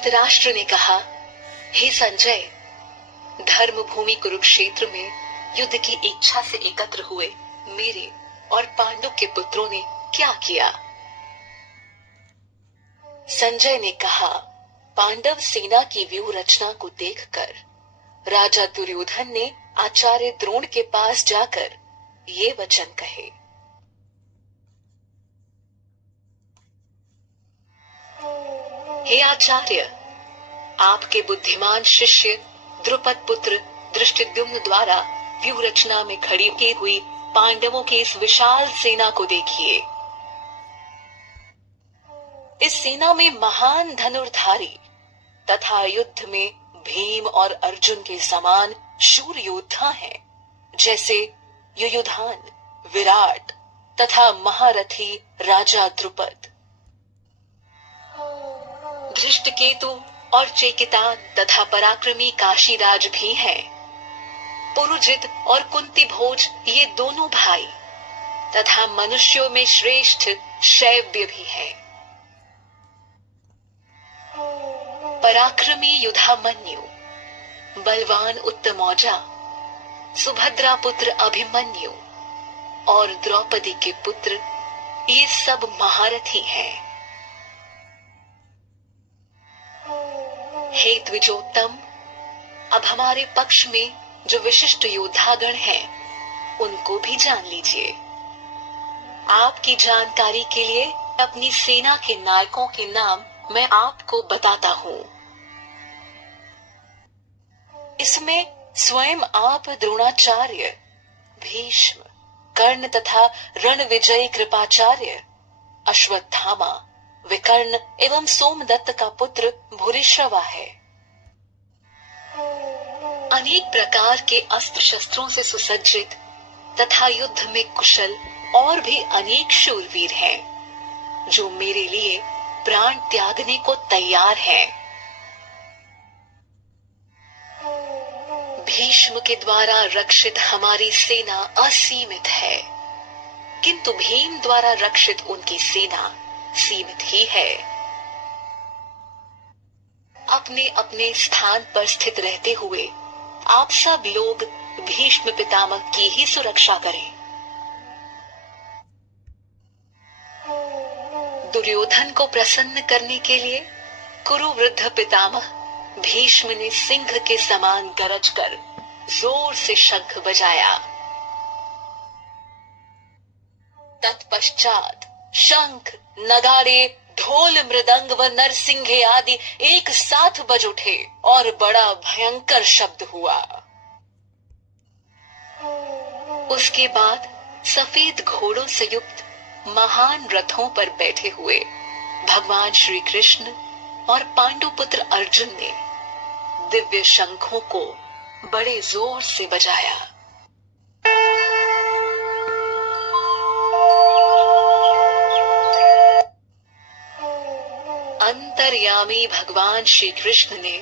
धृतराष्ट्र ने कहा, हे संजय, धर्म भूमि कुरुक्षेत्र में युद्ध की इच्छा से एकत्र हुए मेरे और पांडु के पुत्रों ने क्या किया? संजय ने कहा, पांडव सेना की व्यूह रचना को देखकर राजा दुर्योधन ने आचार्य द्रोण के पास जाकर ये वचन कहे। हे आचार्य, आपके बुद्धिमान शिष्य द्रुपद पुत्र धृष्टद्युम्न द्वारा व्यूह रचना में खड़ी की हुई पांडवों की इस विशाल सेना को देखिए। इस सेना में महान धनुर्धारी तथा युद्ध में भीम और अर्जुन के समान शूर योद्धा हैं, जैसे युयुधान, विराट तथा महारथी राजा द्रुपद। धृष्टकेतु और चेकितान तथा पराक्रमी काशीराज भी हैं। पुरुजित और कुंती भोज ये दोनों भाई तथा मनुष्यों में श्रेष्ठ शैव्य भी हैं। पराक्रमी युधामन्यु, बलवान उत्तमौजा, सुभद्रा पुत्र अभिमन्यु और द्रौपदी के पुत्र ये सब महारथी हैं। हे द्विजोत्तम, अब हमारे पक्ष में जो विशिष्ट योद्धागण हैं, उनको भी जान लीजिए। आपकी जानकारी के लिए अपनी सेना के नायकों के नाम मैं आपको बताता हूँ। इसमें स्वयं आप द्रोणाचार्य, भीष्म, कर्ण तथा रणविजयी कृपाचार्य, अश्वत्थामा, विकर्ण एवं सोमदत्त का पुत्र भूरिश्रवा है। अनेक प्रकार के अस्त्र शस्त्रों से सुसज्जित तथा युद्ध में कुशल और भी अनेक शूरवीर हैं, जो मेरे लिए प्राण त्यागने को तैयार हैं। भीष्म के द्वारा रक्षित हमारी सेना असीमित है, किंतु भीम द्वारा रक्षित उनकी सेना सीमित ही है। अपने अपने स्थान पर स्थित रहते हुए आप सब लोग भीष्म पितामह की ही सुरक्षा करें। दुर्योधन को प्रसन्न करने के लिए कुरु वृद्ध पितामह भीष्म ने सिंह के समान गरज कर जोर से शंख बजाया। तत्पश्चात शंख, नगाड़े, ढोल, मृदंग व नरसिंघे आदि एक साथ बज उठे और बड़ा भयंकर शब्द हुआ। उसके बाद सफेद घोड़ों से युक्त महान रथों पर बैठे हुए भगवान श्री कृष्ण और पांडुपुत्र अर्जुन ने दिव्य शंखों को बड़े जोर से बजाया। अंतर्यामी भगवान श्री कृष्ण ने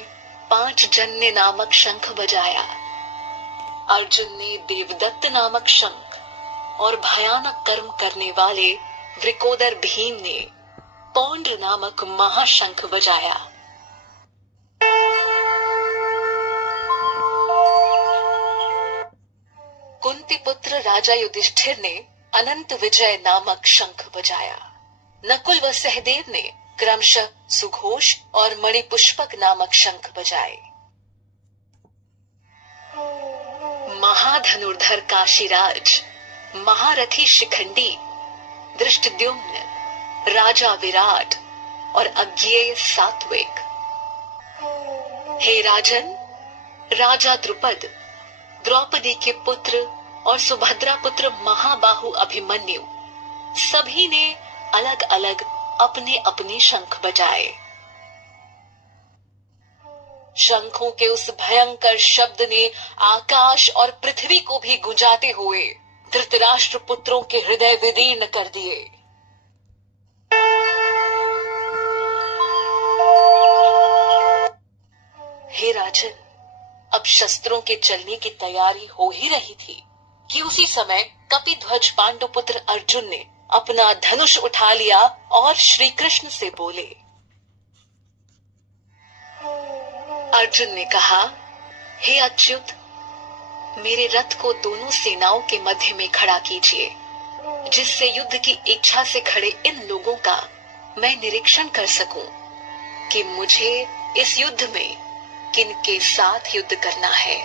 5 जन्य नामक शंख बजाया। अर्जुन ने देवदत्त नामक शंख और भयानक कर्म करने वाले वृकोदर भीम ने पौंड्र नामक महाशंख बजाया। कुंती पुत्र राजा युधिष्ठिर ने अनंत विजय नामक शंख बजाया। नकुल व सहदेव ने क्रमशः सुघोष और मणिपुष्पक नामक शंख बजाए। महाधनुर्धर काशीराज, महारथी शिखंडी, धृष्टद्युम्न, राजा विराट और अज्ञेय सात्विक। हे राजन, राजा द्रुपद, द्रौपदी के पुत्र और सुभद्रा पुत्र महाबाहु अभिमन्यु सभी ने अलग अलग अपने अपने शंख बजाए। शंखों के उस भयंकर शब्द ने आकाश और पृथ्वी को भी गुंजाते हुए धृतराष्ट्र पुत्रों के हृदय विदीर्ण कर दिए। हे राजन, अब शस्त्रों के चलने की तैयारी हो ही रही थी कि उसी समय कपिध्वज पांडुपुत्र अर्जुन ने अपना धनुष उठा लिया और श्री कृष्ण से बोले, अर्जुन ने कहा, हे अच्युत, मेरे रथ को दोनों सेनाओं के मध्य में खड़ा कीजिए, जिससे युद्ध की इच्छा से खड़े इन लोगों का मैं निरीक्षण कर सकूं कि मुझे इस युद्ध में किनके साथ युद्ध करना है।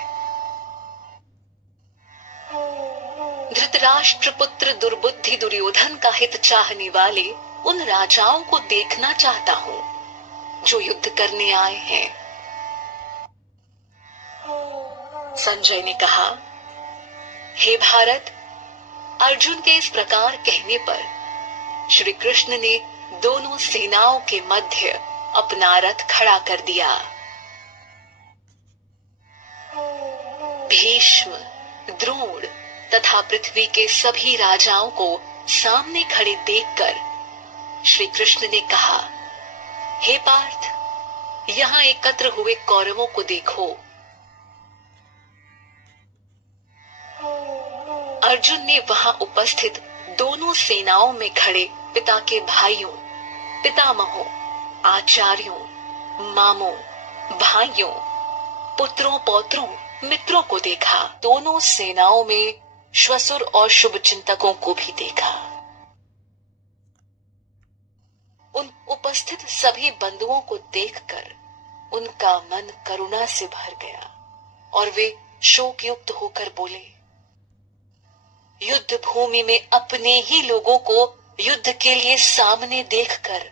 धृतराष्ट्र पुत्र दुर्बुद्धि दुर्योधन का हित चाहने वाले उन राजाओं को देखना चाहता हूं जो युद्ध करने आए हैं। संजय ने कहा, हे भारत, अर्जुन के इस प्रकार कहने पर श्री कृष्ण ने दोनों सेनाओं के मध्य अपना रथ खड़ा कर दिया। भीष्म, द्रोण तथा पृथ्वी के सभी राजाओं को सामने खड़े देखकर श्री कृष्ण ने कहा, हे पार्थ, यहाँ एकत्र हुए कौरवों को देखो। अर्जुन ने वहां उपस्थित दोनों सेनाओं में खड़े पिता के भाइयों, पितामहों, आचार्यों, मामों, भाइयों, पुत्रों, पौत्रों, मित्रों को देखा। दोनों सेनाओं में श्वसुर और शुभ चिंतकों को भी देखा। उन उपस्थित सभी बंधुओं को देखकर उनका मन करुणा से भर गया और वे शोक युक्त होकर बोले, युद्ध भूमि में अपने ही लोगों को युद्ध के लिए सामने देखकर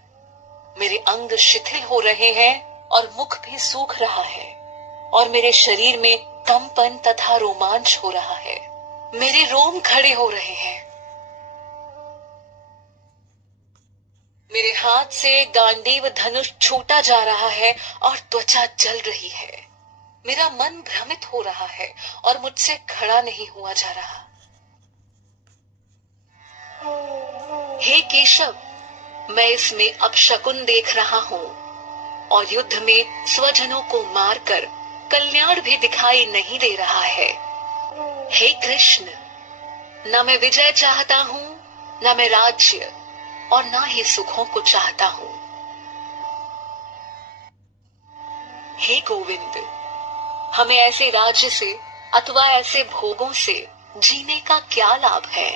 मेरे अंग शिथिल हो रहे हैं और मुख भी सूख रहा है और मेरे शरीर में कंपन तथा रोमांच हो रहा है। मेरे रोम खड़े हो रहे हैं। मेरे हाथ से गांडीव धनुष छूटा जा रहा है और त्वचा जल रही है। मेरा मन भ्रमित हो रहा है और मुझसे खड़ा नहीं हुआ जा रहा। हे केशव, मैं इसमें अपशकुन देख रहा हूँ और युद्ध में स्वजनों को मारकर कल्याण भी दिखाई नहीं दे रहा है। हे कृष्ण, न मैं विजय चाहता हूँ, न मैं राज्य और न ही सुखों को चाहता हूँ। हे गोविंद, हमें ऐसे राज्य से अथवा ऐसे भोगों से जीने का क्या लाभ है?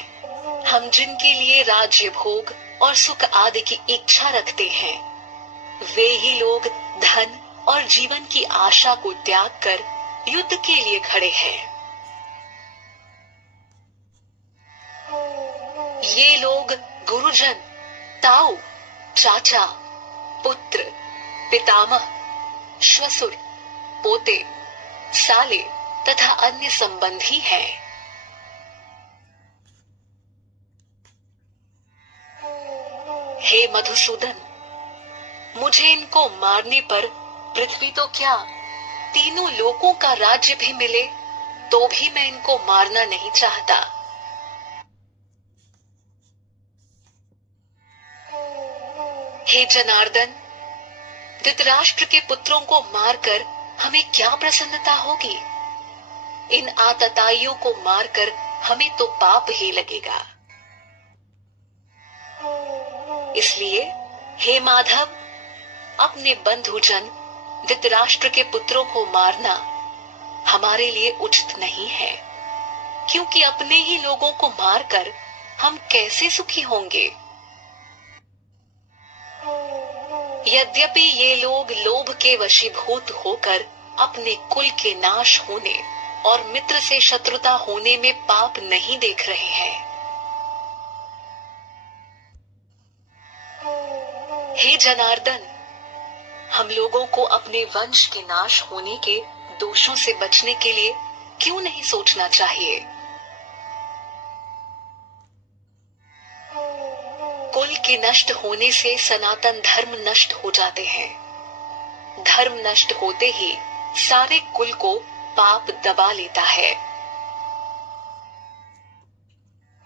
हम जिनके लिए राज्य, भोग और सुख आदि की इच्छा रखते हैं, वे ही लोग धन और जीवन की आशा को त्याग कर युद्ध के लिए खड़े हैं। ये लोग गुरुजन, ताऊ, चाचा, पुत्र, पितामह, श्वसुर, पोते, साले तथा अन्य संबंधी हैं। हे मधुसूदन, मुझे इनको मारने पर पृथ्वी तो क्या, तीनों लोकों का राज्य भी मिले तो भी मैं इनको मारना नहीं चाहता। हे जनार्दन, धृतराष्ट्र के पुत्रों को मारकर हमें क्या प्रसन्नता होगी? इन आतताइयों को मारकर हमें तो पाप ही लगेगा। इसलिए हे माधव, अपने बंधुजन धृतराष्ट्र के पुत्रों को मारना हमारे लिए उचित नहीं है, क्योंकि अपने ही लोगों को मारकर हम कैसे सुखी होंगे? यद्यपि ये लोग लोभ के वशीभूत होकर अपने कुल के नाश होने और मित्र से शत्रुता होने में पाप नहीं देख रहे हैं। हे जनार्दन, हम लोगों को अपने वंश के नाश होने के दोषों से बचने के लिए क्यों नहीं सोचना चाहिए? कुल के नष्ट होने से सनातन धर्म नष्ट हो जाते हैं। धर्म नष्ट होते ही सारे कुल को पाप दबा लेता है।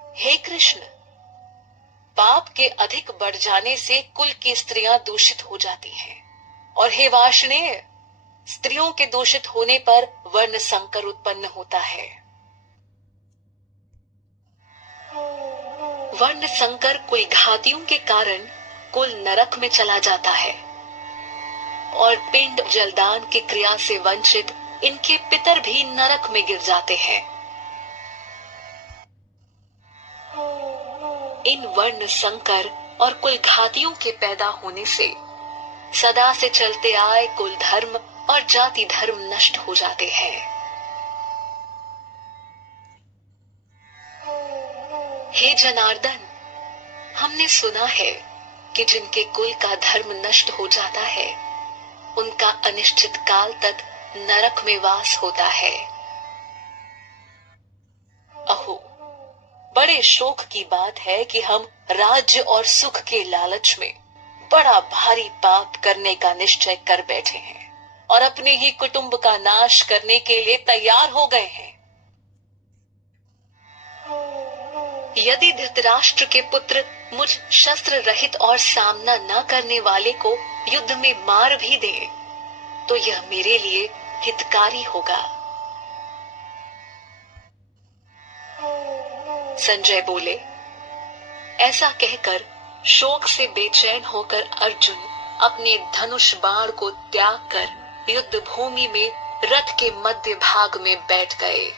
हे कृष्ण, पाप के अधिक बढ़ जाने से कुल की स्त्रियां दूषित हो जाती हैं, और हे वार्ष्णेय, स्त्रियों के दूषित होने पर वर्ण संकर उत्पन्न होता है। वर्ण संकर कुल घातियों के कारण कुल नरक में चला जाता है। और पिंड जलदान की क्रिया से वंचित इनके पितर भी नरक में गिर जाते हैं। इन वर्ण संकर और कुल घातियों के पैदा होने से सदा से चलते आए कुल धर्म और जाति धर्म नष्ट हो जाते हैं। हे जनार्दन, हमने सुना है कि जिनके कुल का धर्म नष्ट हो जाता है उनका अनिश्चित काल तक नरक में वास होता है। अहो, बड़े शोक की बात है कि हम राज्य और सुख के लालच में बड़ा भारी पाप करने का निश्चय कर बैठे हैं और अपने ही कुटुंब का नाश करने के लिए तैयार हो गए हैं। यदि धृतराष्ट्र के पुत्र मुझ शस्त्र रहित और सामना न करने वाले को युद्ध में मार भी दे तो यह मेरे लिए हितकारी होगा। संजय बोले। ऐसा कहकर शोक से बेचैन होकर अर्जुन अपने धनुष बाण को त्याग कर युद्ध भूमि में रथ के मध्य भाग में बैठ गए।